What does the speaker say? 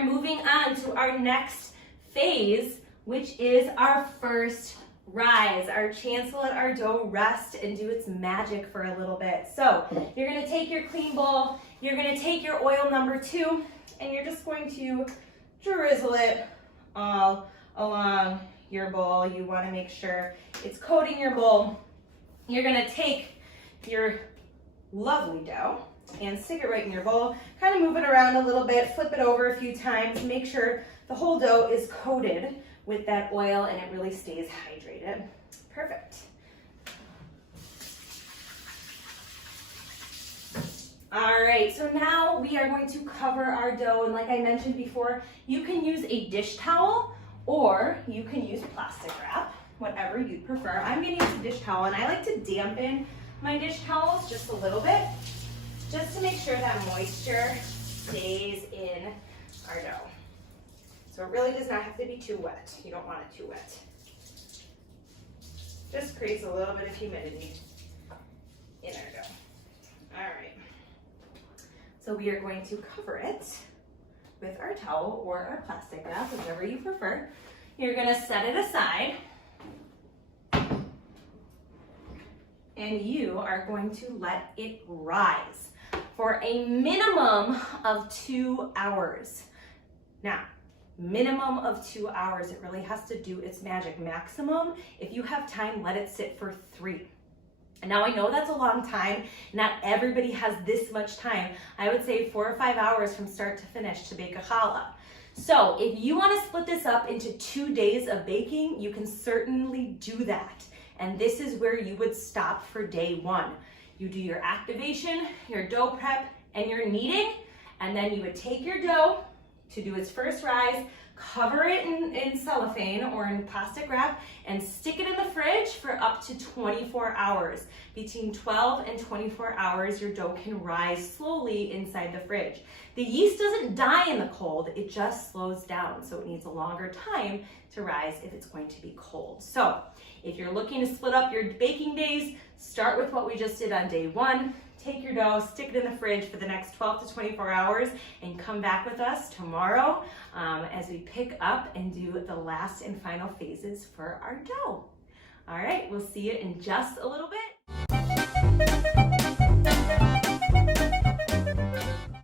are moving on to our next phase, which is our first rise, our chance to let our dough rest and do its magic for a little bit. So you're gonna take your clean bowl, you're gonna take your oil number 2, and you're just going to drizzle it all along your bowl. You wanna make sure it's coating your bowl. You're gonna take your lovely dough and stick it right in your bowl. Kind of move it around a little bit, flip it over a few times, make sure the whole dough is coated with that oil and it really stays hydrated. Perfect. All right, so now we are going to cover our dough, and like I mentioned before, you can use a dish towel or you can use plastic wrap, whatever you prefer. I'm gonna use a dish towel, and I like to dampen my dish towels just a little bit, just to make sure that moisture stays in our dough. So it really does not have to be too wet. You don't want it too wet. Just creates a little bit of humidity in our dough. All right. So we are going to cover it with our towel or our plastic wrap, whichever you prefer. You're gonna set it aside. And you are going to let it rise for a minimum of 2 hours. Now, minimum of 2 hours. It really has to do its magic. Maximum, if you have time, let it sit for 3. And now I know that's a long time. Not everybody has this much time. I would say 4 or 5 hours from start to finish to bake a challah. So if you want to split this up into 2 days of baking, you can certainly do that. And this is where you would stop for day 1. You do your activation, your dough prep, and your kneading, and then you would take your dough to do its first rise, cover it in cellophane or in plastic wrap, and stick it in the fridge for up to 24 hours. Between 12 and 24 hours, your dough can rise slowly inside the fridge. The yeast doesn't die in the cold, it just slows down, so it needs a longer time to rise if it's going to be cold. So if you're looking to split up your baking days, start with what we just did on day 1. Take your dough, stick it in the fridge for the next 12 to 24 hours, and come back with us tomorrow as we pick up and do the last and final phases for our dough. All right, we'll see you in just a little bit.